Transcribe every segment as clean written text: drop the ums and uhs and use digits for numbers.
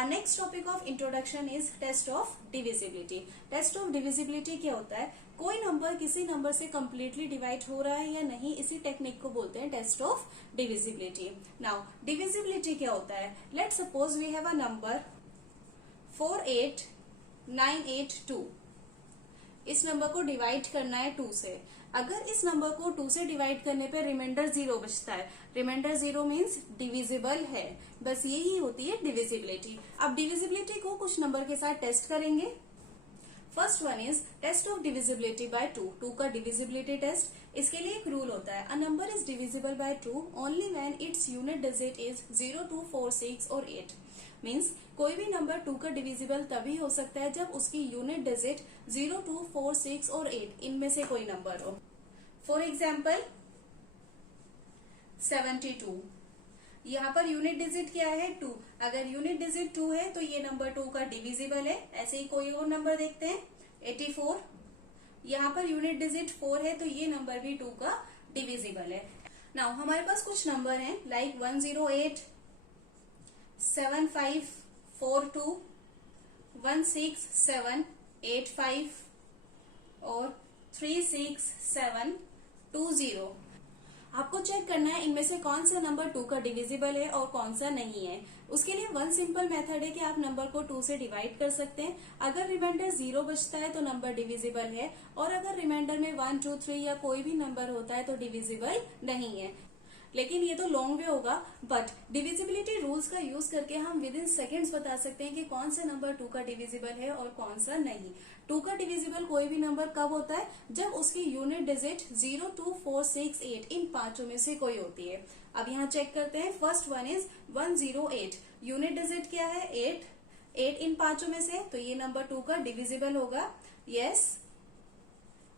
Our next topic of introduction is test of divisibility. Test of divisibility क्या होता है? कोई नंबर किसी नंबर से completely divide हो रहा है या नहीं, इसी टेक्निक को बोलते हैं test of divisibility. Now divisibility क्या होता है? Let's suppose we have a number 48982. इस नंबर को डिवाइड करना है 2 से. अगर इस नंबर को 2 से डिवाइड करने पे रिमाइंडर 0 बचता है, रिमाइंडर 0 मीन्स डिविजिबल है. बस यही होती है डिविजिबिलिटी. अब डिविजिबिलिटी को कुछ नंबर के साथ टेस्ट करेंगे. First one is test of divisibility by 2 का डिविजिबिलिटी टेस्ट. इसके लिए एक रूल होता है, a number is divisible by 2 only when its unit digit is 0, 2, 4, 6 और 8. मीन्स कोई भी नंबर 2 का डिविजिबल तभी हो सकता है जब उसकी यूनिट डिजिट 0, 2, 4, 6 और 8 इनमें से कोई नंबर हो. For example 72. यहाँ पर यूनिट डिजिट क्या है? 2. अगर यूनिट डिजिट 2 है तो ये नंबर 2 का डिविजिबल है. ऐसे ही कोई और नंबर देखते हैं 84. यहाँ पर यूनिट डिजिट 4 है तो ये नंबर भी 2 का डिविजिबल है. नाउ हमारे पास कुछ नंबर हैं लाइक 108, 7542, 16785 और 36720. आपको चेक करना है इनमें से कौन सा नंबर 2 का डिविजिबल है और कौन सा नहीं है. उसके लिए वन सिंपल मेथड है कि आप नंबर को 2 से डिवाइड कर सकते हैं. अगर रिमाइंडर 0 बचता है तो नंबर डिविजिबल है, और अगर रिमाइंडर में 1, 2, 3 या कोई भी नंबर होता है तो डिविजिबल नहीं है. लेकिन ये तो लॉन्ग वे होगा, बट डिविजिबिलिटी रूल्स का यूज करके हम विद इन सेकेंड्स बता सकते हैं कि कौन सा नंबर 2 का डिविजिबल है और कौन सा नहीं. 2 का डिविजिबल कोई भी नंबर कब होता है? जब उसकी यूनिट डिजिट 0, 2, 4, 6, 8 इन पांचों में से कोई होती है. अब यहाँ चेक करते हैं. First one is 108. Unit digit क्या है? 8. 8 इन पांचों में से, तो ये नंबर 2 का डिविजिबल होगा. Yes,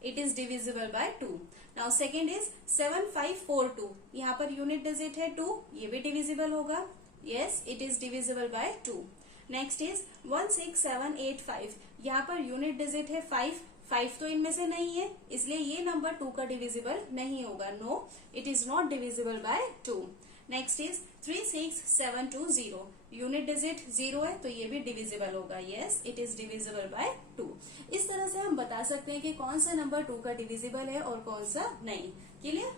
it is divisible by 2. Now second is 7542. यहाँ पर यूनिट डिजिट है 2, ये भी डिविजिबल होगा. Yes, it is divisible by 2. Next is 16785. यहाँ पर यूनिट डिजिट है 5. 5 तो इनमें से नहीं है, इसलिए ये नंबर 2 का डिविजिबल नहीं होगा. No, it is not divisible by 2. Next is 36720. Unit digit 0 है तो ये भी डिविजिबल होगा. Yes, it is divisible by 2. इस तरह से हम बता सकते हैं कि कौन सा नंबर 2 का डिविजिबल है और कौन सा नहीं. क्लियर?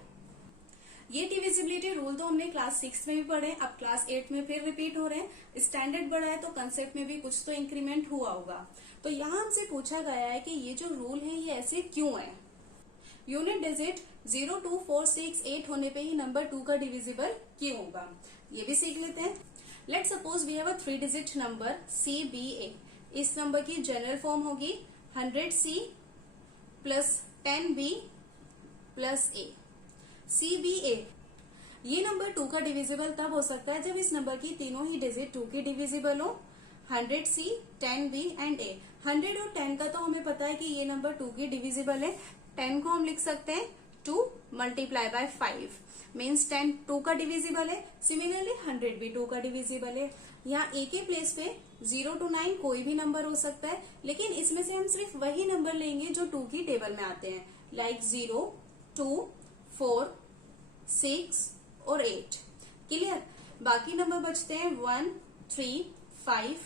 ये डिविजिबिलिटी रूल तो हमने क्लास 6 में भी पढ़े, अब क्लास 8 में फिर रिपीट हो रहे हैं. स्टैंडर्ड बढ़ा है तो कंसेप्ट में भी कुछ तो इंक्रीमेंट हुआ होगा. तो यहाँ हमसे पूछा गया है कि ये जो रूल है ये ऐसे क्यों है. यूनिट डिजिट 0, 2, 4, 6, 8 होने पे ही नंबर 2 का डिविजिबल क्यों होगा, ये भी सीख लेते हैं. Let's suppose we have a 3 digit number CBA. इस नंबर की जनरल फॉर्म होगी 100C plus 10B plus A. CBA. ये नंबर 2 का डिविजिबल तब हो सकता है जब इस नंबर की तीनों ही डिजिट 2 की डिविजिबल हो. 100C, 10B and A. 100 और 10 का तो हमें पता है कि ये नंबर 2 की डिविजिबल है. 10 को हम लिख सकते हैं 2 मल्टीप्लाई बाय 5 मीन्स 10 2 का डिविजिबल है. सिमिलरली 100 भी 2 का डिविजिबल है. यहाँ A के प्लेस पे 0 to 9 कोई भी नंबर हो सकता है, लेकिन इसमें से हम सिर्फ वही नंबर लेंगे जो 2 की टेबल में आते हैं, लाइक 0, 2, 4, 6 और 8. क्लियर? बाकी नंबर बचते हैं 1, 3, 5,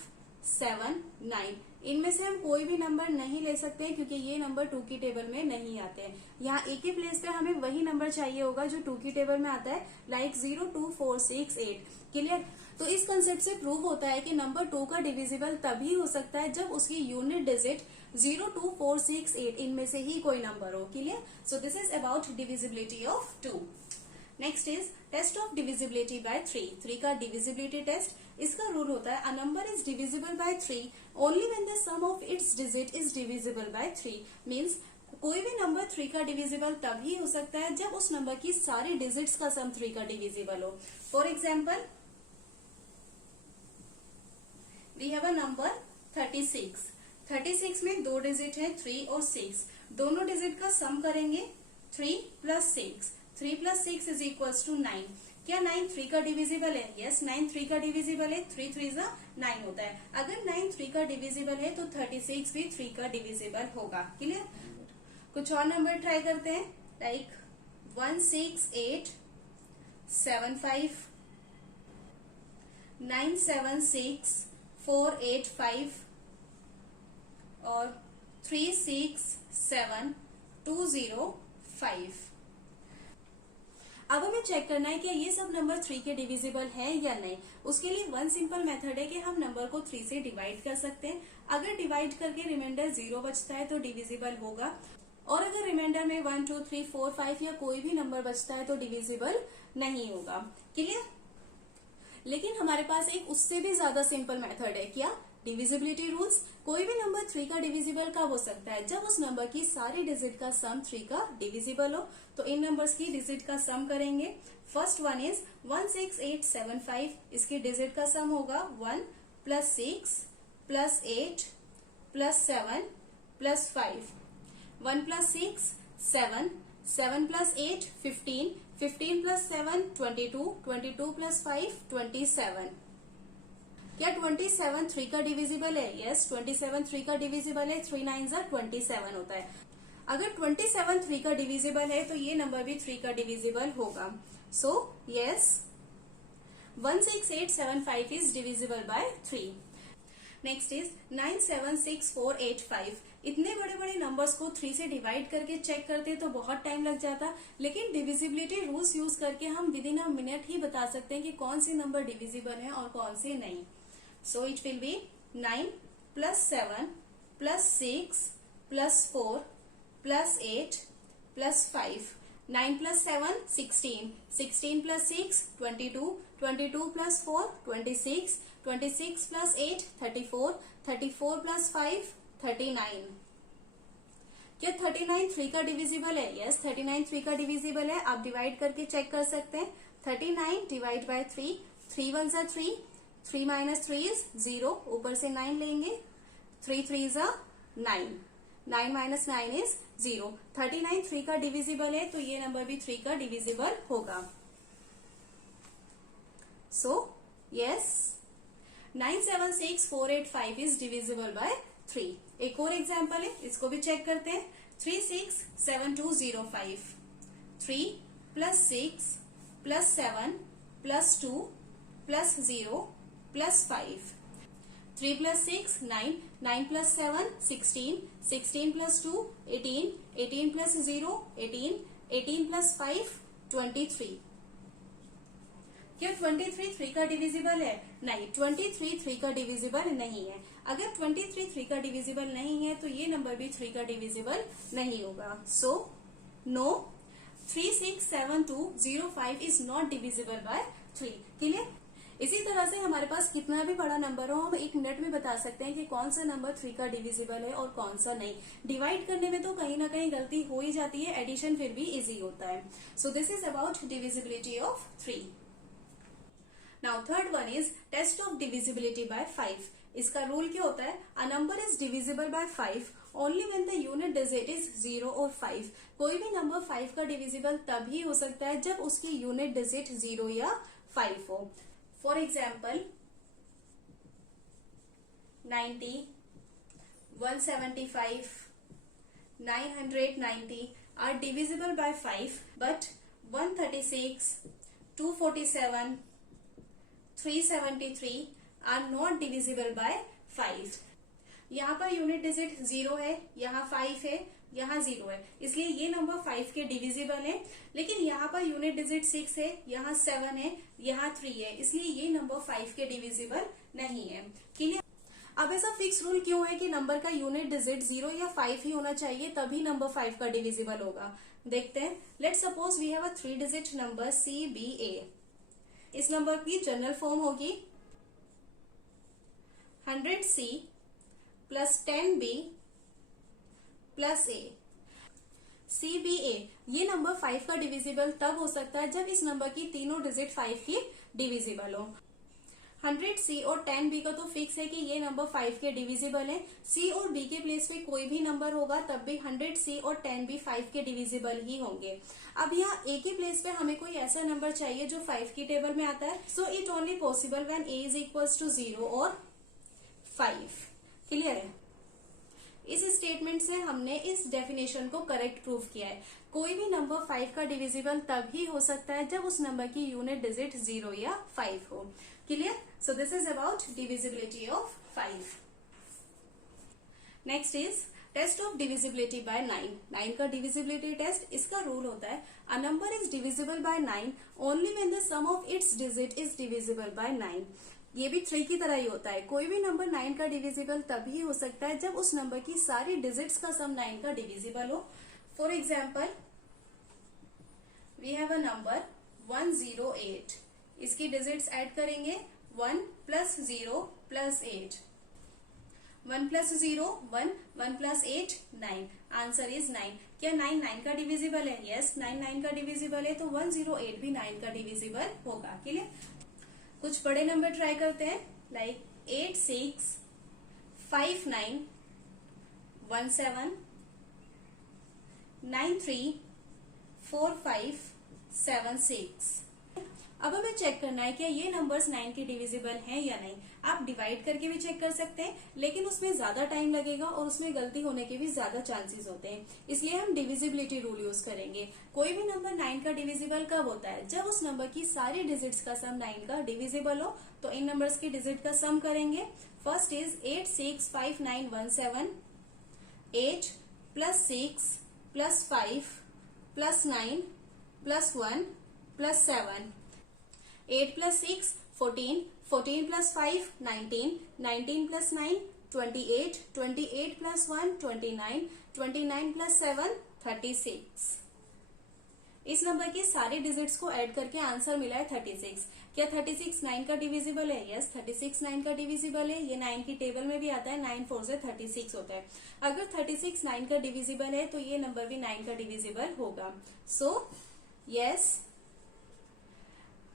7, 9. इनमें से हम कोई भी नंबर नहीं ले सकते हैं क्योंकि ये नंबर 2 की टेबल में नहीं आते हैं. यहाँ A के प्लेस पे हमें वही नंबर चाहिए होगा जो 2 की टेबल में आता है, लाइक 0, 2, 4, 6, 8. क्लियर? तो इस कंसेप्ट से प्रूव होता है कि नंबर 2 का डिविजिबल तभी हो सकता है जब उसकी यूनिट डिजिट 0, 2, 4, 6, 8 इनमें से ही कोई नंबर हो. Clear? So this is about divisibility of 2. Next is test of divisibility by 3. 3 का डिविजिबिलिटी टेस्ट. इसका रूल होता है, a number is divisible by 3 only when the sum of its digit is divisible by 3. Means कोई भी number 3 का divisible तभी हो सकता है जब उस नंबर की सारी डिजिट्स का सम 3 का डिविजिबल हो. For example we have a number 36. 36 में 2 डिजिट है 3 और 6. दोनों डिजिट का सम करेंगे 3 plus 6. 3 plus 6 is equals to 9. क्या 9 3 का डिविजिबल है? यस, 9 3 का डिविजिबल है. 3 3 9 होता है. अगर 9 3 का डिविजिबल है तो 36 भी 3 का डिविजिबल होगा. क्लियर? कुछ और नंबर ट्राई करते हैं, लाइक 16875 976 485 और 367205। अब हमें चेक करना है कि ये सब नंबर 3 के डिविजिबल है या नहीं। उसके लिए वन सिंपल मेथड है कि हम नंबर को 3 से डिवाइड कर सकते हैं। अगर डिवाइड करके रिमाइंडर 0 बचता है तो डिविजिबल होगा, और अगर रिमाइंडर में 1 2 3 4 5 या कोई भी नंबर बचता है तो डिविजिबल नहीं होगा। क्लियर? लेकिन हमारे पास एक उससे भी ज्यादा सिंपल मेथड है। क्या? Divisibility rules. कोई भी नंबर 3 का डिविजिबल कब हो सकता है? जब उस नंबर की सारी डिजिट का सम 3 का डिविजिबल हो। तो इन नंबर्स की डिजिट का सम करेंगे। First one is 16875। इसकी डिजिट का सम होगा 1 + 6 + 8 + 7 + 5। 1 + 6 7, 7 + 8 15, 15 + 7 22, 22 + 5 27। क्या 27 3 का डिविजिबल है? यस, 27 3 का डिविजिबल है। 3 9 27 होता है। अगर 27 3 का डिविजिबल है तो ये नंबर भी 3 का डिविजिबल होगा। So yes, 16875 is divisible by 3। Next is 976485। इतने बड़े बड़े नंबर्स को 3 से डिवाइड करके चेक करते तो बहुत टाइम लग जाता, लेकिन डिविजिबिलिटी रूल्स यूज करके हम विद इन अ मिनट ही बता सकते हैं कि कौन से नंबर डिविजिबल है और कौन से नहीं। So it will be 9 + 7 + 6 + 4 + 8 + 5। 9 + 7 16, 16 + 6 22, 22 + 4 26, 26 + 8 34, 34 + 5 39। क्या 39 3 का डिविजिबल है? यस, 39 3 का डिविजिबल है। आप डिवाइड करके चेक कर सकते हैं। 39 डिवाइड बाय 3, 3 1 = 3, 3 - 3 इज 0, ऊपर से 9 लेंगे, 3 3 = 9, 9 - 9 इज 0। 39 3 का डिविजिबल है तो ये नंबर भी 3 का डिविजिबल होगा। So yes, 976485 is divisible by 3। एक और एग्जाम्पल है, इसको भी चेक करते हैं। 367205। 3 + 6 + 7 + 2 + 0 + 5। 3 + 6 9, 9 + 7 16, 16 + 2 18, 18 + 0 18, 18 + 5 23। क्या 23 3 का डिविजिबल है? नहीं, 23 3 का डिविजिबल नहीं है। अगर 23 3 का डिविजिबल नहीं है तो ये नंबर भी 3 का डिविजिबल नहीं होगा। So no, 367205 is not divisible by 3। Clear? इसी तरह से हमारे पास कितना भी बड़ा नंबर हो, हम 1 मिनट में बता सकते हैं कि कौन सा नंबर 3 का डिविजिबल है और कौन सा नहीं। डिवाइड करने में तो कहीं ना कहीं गलती हो ही जाती है, एडिशन फिर भी इजी होता है। So this is about divisibility of 3। Now third one is test of divisibility by 5। इसका रूल क्या होता है? A number is divisible by 5 only when the unit digit is 0 और 5। कोई भी नंबर 5 का डिविजिबल तभी हो सकता है जब उसकी यूनिट डिजिट 0 या 5 हो। For example 90, 175, 990 are divisible by 5, but 136, 247, 373 are not divisible by 5। यहाँ पर यूनिट डिजिट 0 है, यहाँ 5 है, यहाँ 0 है, इसलिए ये नंबर 5 के डिविजिबल है। लेकिन यहाँ पर यूनिट डिजिट 6 है, यहाँ 7 है, यहाँ 3 है, इसलिए ये नंबर 5 के डिविजिबल नहीं है। क्लियर? अब ऐसा फिक्स रूल क्यों है कि नंबर का यूनिट डिजिट 0 या 5 ही होना चाहिए तभी नंबर 5 का डिविजिबल होगा? देखते हैं। Let's suppose we have a 3 digit number CBA। इस नंबर की जनरल फॉर्म होगी 100C + 10B + A। CBA ये नंबर 5 का डिविजिबल तब हो सकता है जब इस नंबर की तीनों डिजिट 5 की डिविजिबल हो। 100C और 10B का तो फिक्स है कि ये नंबर 5 के डिविजिबल है। C और B के प्लेस पे कोई भी नंबर होगा तब भी 100C और 10B 5 के डिविजिबल ही होंगे। अब यहाँ A के प्लेस पे हमें कोई ऐसा नंबर चाहिए जो 5 की टेबल में आता है। So it only possible when A is equals to 0 और 5। क्लियर है? इस स्टेटमेंट से हमने इस डेफिनेशन को करेक्ट प्रूव किया है। कोई भी नंबर 5 का डिविजिबल तभी हो सकता है जब उस नंबर की यूनिट डिजिट 0 या 5 हो। Clear? So this is about divisibility of 5। Next is test of divisibility by 9। 9 का डिविजिबिलिटी टेस्ट, इसका रूल होता है a number is divisible by 9 only when the sum of its digit is divisible by 9। ये भी 3 की तरह ही होता है। कोई भी नंबर 9 का डिविजिबल तभी हो सकता है जब उस नंबर की सारी डिजिट्स का सम 9 का डिविजिबल हो। For example we have a number 108, इसकी डिजिट्स ऐड करेंगे 1 plus 0 plus 8, 1 plus 0 1, 1 plus 8 9, answer is 9। क्या 9 9 का डिविजिबल है? यस, 9 9 का डिविजिबल है, तो 108 भी 9 का डिविजिबल होगा। क्लियर? कुछ बड़े नंबर ट्राई करते हैं, लाइक 8 6 5 9 1 7 9 3 4 5 7 6। अब हमें चेक करना है क्या ये नंबर्स 9 के डिविजिबल हैं या नहीं। आप डिवाइड करके भी चेक कर सकते हैं, लेकिन उसमें ज्यादा टाइम लगेगा और उसमें गलती होने के भी ज्यादा चांसेस होते हैं, इसलिए हम डिविजिबिलिटी रूल यूज करेंगे। कोई भी नंबर 9 का डिविजिबल कब होता है? जब उस नंबर की सारी डिजिट्स का सम 9 का डिविजिबल हो। तो इन नंबर्स की डिजिट का सम करेंगे। First is 8 6 5 9 1 7, 8 plus 6 plus 5 plus 9 plus 1 plus 7, 8 plus 6 14, 14 plus 5 19, 19 plus 9 28, 28 plus 1 29, 29 plus 7 36। इस नंबर की सारी डिजिट्स को ऐड करके आंसर मिला है 36। क्या 36 9 का डिविजिबल है? यस, 36 9 का डिविजिबल है। ये 9 की टेबल में भी आता है, 9 4 से 36 होता है। अगर 36 9 का डिविजिबल है तो ये नंबर भी 9 का डिविजिबल होगा। So yes,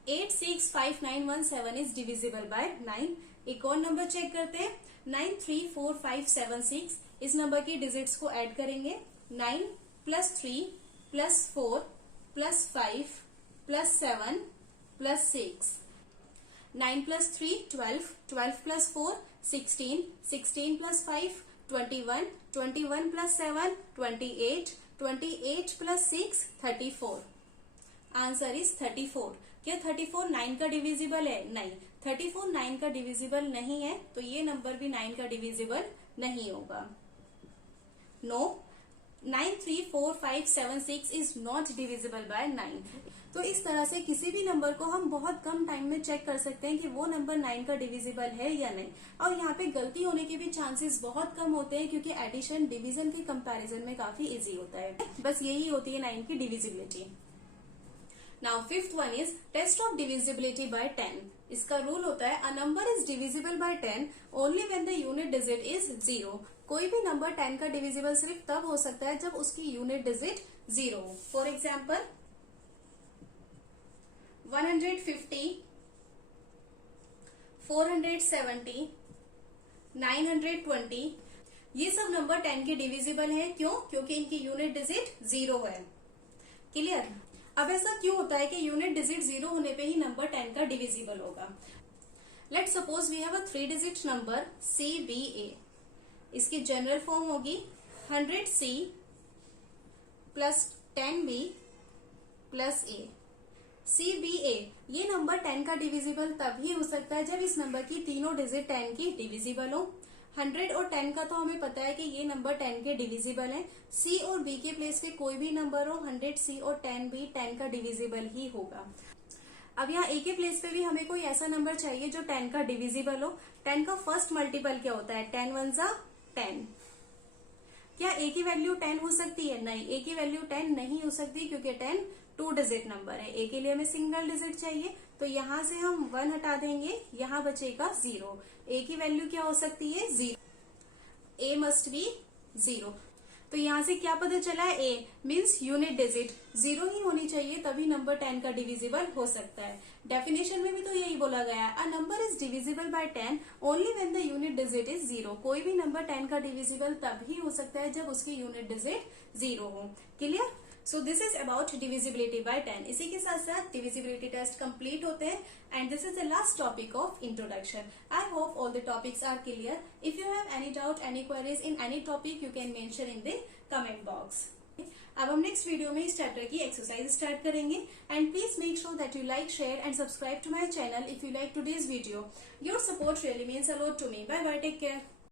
8 6 5 9 1 7 is divisible by 9। एक और नंबर चेक करते हैं, 9 3 4 5 7 6। इस नंबर की डिजिट्स को ऐड करेंगे, 9 plus 3 plus 4 plus 5 plus 7 plus 6, 9 plus 3 12, 12 plus 4 16, 16 plus 5 21, 21 plus 7 28, 28 plus 6 34। Answer is 34। क्या 34 9 का डिविजिबल है? नहीं, 34 9 का डिविजिबल नहीं है, तो ये नंबर भी 9 का डिविजिबल नहीं होगा। No, 9 3 4 5 7 6 is not divisible by 9। तो इस तरह से किसी भी नंबर को हम बहुत कम टाइम में चेक कर सकते हैं कि वो नंबर 9 का डिविजिबल है या नहीं। और यहाँ पे गलती होने के भी चांसेस बहुत कम होते हैं, क्योंकि एडिशन डिवीजन के कंपैरिजन में काफी इजी होता है। बस यही होती है 9 की divisibility. Now fifth one is test of divisibility by 10। इसका रूल होता है a number is divisible by 10 only when the unit digit is 0। कोई भी नंबर 10 का डिविजिबल सिर्फ तब हो सकता है जब उसकी यूनिट डिजिट 0 हो। फॉर एग्जाम्पल 150, 470, 920, ये सब नंबर 10 के डिविजिबल है। क्यों? क्योंकि इनकी यूनिट डिजिट 0 है। क्लियर? अब ऐसा क्यों होता है कि यूनिट डिजिट 0 होने पे ही नंबर 10 का डिविजिबल होगा? Let suppose we have a 3 digit number CBA। इसकी जनरल फॉर्म होगी 100C plus 10B plus A। CBA ये नंबर 10 का डिविजिबल तभी हो सकता है जब इस नंबर की तीनों डिजिट 10 की डिविजिबल हो। 100 और 10 का तो हमें पता है कि ये नंबर 10 के डिविजिबल है। C और B के प्लेस पे कोई भी नंबर हो, 100C और 10B 10 का डिविजिबल ही होगा। अब यहाँ A के प्लेस पे भी हमें कोई ऐसा नंबर चाहिए जो 10 का डिविजिबल हो। 10 का फर्स्ट मल्टीपल क्या होता है? 10 1 जा 10। क्या A की वैल्यू 10 हो सकती है? नहीं, A की वैल्यू 10 नहीं हो सकती, क्योंकि 10 2 डिजिट नंबर है। A के लिए हमें सिंगल डिजिट चाहिए, तो यहाँ से हम 1 हटा देंगे, यहाँ बचेगा 0। A की वैल्यू क्या हो सकती है? 0। A must be 0। तो यहाँ से क्या पता चला है? A मीन्स यूनिट डिजिट 0 ही होनी चाहिए, तभी नंबर 10 का डिविजिबल हो सकता है। डेफिनेशन में भी तो यही बोला गया है, a number is divisible by 10 only when the unit digit is 0। कोई भी नंबर 10 का डिविजिबल तभी हो सकता है जब उसकी यूनिट डिजिट 0 हो। Clear? So this is about divisibility by 10। इसी के साथ साथ डिविजिबिलिटी टेस्ट कंप्लीट होते हैं and this is the last topic of introduction. I hope all the topics are clear. If you have any doubt, any queries in any topic, you can mention in the comment box. अब हम next video में इस chapter की exercise start करेंगे and please make sure that you like, share and subscribe to my channel if you like today's video. Your support really means a lot to me. Bye bye, take care.